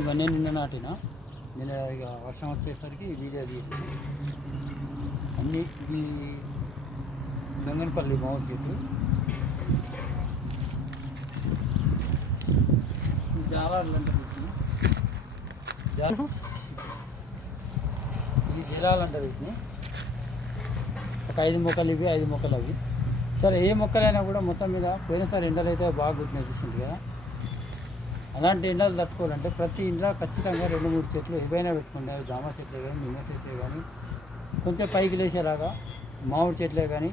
ఇవన్నీ నిన్న నాటిన. నిన్న ఇక వర్షం వచ్చేసరికి వీడియో తీసి అన్నీ ఇది గంగనపల్లి మామూలు చెట్టు ఈ జాలాలు అంటే వీటిని. ఇది జలాలు అంటారు వీటిని. ఒక ఐదు మొక్కలు ఇవి ఐదు మొక్కలు అవి. సరే ఏ మొక్కలైనా కూడా మొత్తం మీద పోయినసారి ఎండలు అయితే బాగా గుర్తునే చూసింది కదా. అలాంటి ఎండలు తట్టుకోవాలంటే ప్రతి ఇంట్లో ఖచ్చితంగా రెండు మూడు చెట్లు ఏవైనా పెట్టుకుంటే జామ చెట్లే కానీ నిమ్మ చెట్లే కానీ కొంచెం పైకి లేచేలాగా మామిడి చెట్లే కానీ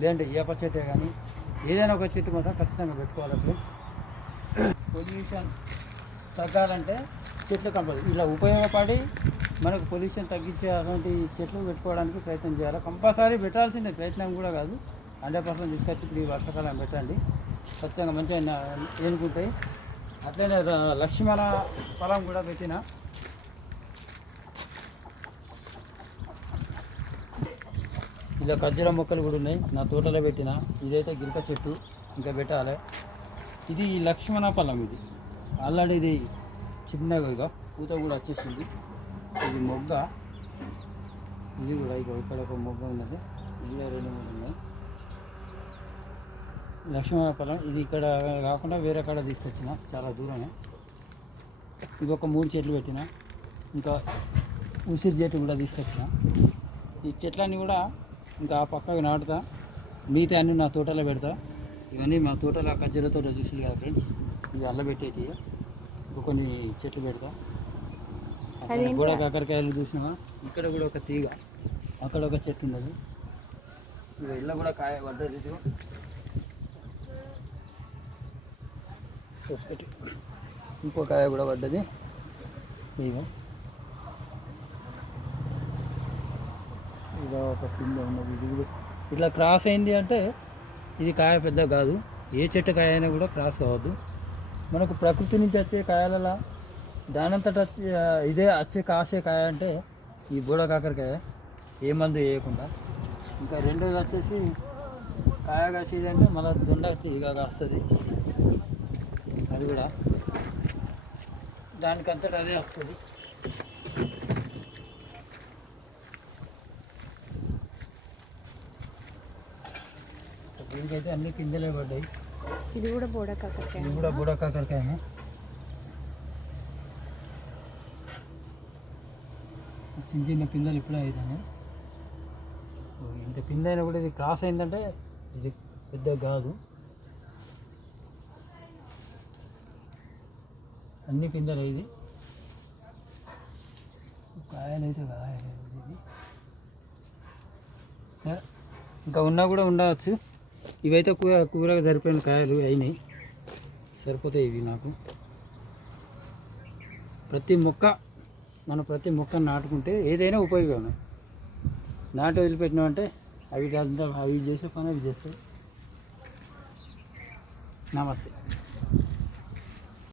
లేదంటే ఏప చెట్లే కానీ ఏదైనా ఒక చెట్టు మాత్రం ఖచ్చితంగా పెట్టుకోవాలి ఫ్రెండ్స్. పొల్యూషన్ తగ్గాలంటే చెట్లు కంపల్సరీ ఇలా ఉపయోగపడి మనకు పొల్యూషన్ తగ్గించే అటువంటి చెట్లు పెట్టుకోవడానికి ప్రయత్నం చేయాలి. కంపల్సరీ పెట్టాల్సిందే ప్రయత్నం కూడా కాదు. హండ్రెడ్ పర్సెంట్ తీసుకొచ్చి ఇప్పుడు ఈ వర్షాకాలం పెట్టండి. ఖచ్చితంగా మంచిగా ఏనుకుంటాయి అట్లనే లక్ష్మణ ఫలం కూడా పెట్టిన. ఇలా ఖర్జూర మొక్కలు కూడా ఉన్నాయి నా తోటలో పెట్టిన. ఇదైతే గిరిక చెట్టు ఇంకా పెట్టాలి. ఇది లక్ష్మణ ఫలం ఇది. ఆల్రెడీ ఇది చిన్నగా ఇక పూత కూడా వచ్చేసింది. ఇది మొగ్గ. ఇది కూడా ఇక ఇక్కడ ఒక మొగ్గ ఉన్నది. ఇలా రెండు మూడు ఉన్నాయి. లక్ష్మణ ఫలం ఇది ఇక్కడ కాకుండా వేరే కాడ తీసుకొచ్చిన చాలా దూరమే. ఇది ఒక మూడు చెట్లు పెట్టిన. ఇంకా ఉసిరి చెట్టు కూడా తీసుకొచ్చిన. ఈ చెట్లన్నీ కూడా ఇంకా ఆ పక్కకు నాటుతా. మిగతా అన్ని నా తోటలో పెడతా. ఇవన్నీ మా తోటలో ఖర్జూర తోట చూసి కదా ఫ్రెండ్స్? ఇవి అల్లబెట్టేటి ఇంకా కొన్ని చెట్లు పెడతా. కూడా కాకరకాయలు చూసినా ఇక్కడ కూడా ఒక తీగ. అక్కడ ఒక చెట్టు ఉన్నది. ఇక ఇళ్ళ కూడా కాయ పడ్డది. ఒకటి ఇంకో కాయ కూడా పడ్డది. ఇదిగో. ఇదో ఒక కింద ఉన్నది. ఇది కూడా ఇట్లా క్రాస్ అయింది అంటే ఇది కాయ పెద్ద కాదు. ఏ చెట్టు కాయ అయినా కూడా క్రాస్ కావద్దు. మనకు ప్రకృతి నుంచి వచ్చే కాయలలో దానంతట వచ్చే- ఇదే వచ్చే కాసే కాయ అంటే ఈ బూడ కాకరకాయ ఏ మందు వేయకుండా. ఇంకా రెండోది వచ్చేసి కాయ కాసేది అంటే మళ్ళీ దొండ తీగ కాస్తుంది. అది కూడా. దానికంతట అదే వస్తుంది. దీనికైతే అన్ని పిందెలే పడ్డాయి. ఇది కూడా బోడ కాకరకాయ. ఇది కూడా బుడ కాకరకాయనే. చిన్న చిన్న పిందెలు ఇప్పుడే అవుతాయి ఇంత పిందె అయినా కూడా ఇది క్రాస్ అయిందంటే ఇది పెద్ద కాదు. అన్ని పిందెలు ఇది. కాయలు అయితే కాయలేదు ఇది. సరే ఇంకా ఉన్నా కూడా ఉండవచ్చు. ఇవైతే కూర కూరగా సరిపోయిన కాయలు అయినాయి. సరిపోతాయి ఇవి నాకు. ప్రతి మొక్క మనం ప్రతి మొక్క నాటుకుంటే ఏదైనా ఉపయోగం నాటు వదిలిపెట్టినామంటే అవి అంతా అవి చేసే పని అవి చేస్తాయి. నమస్తే.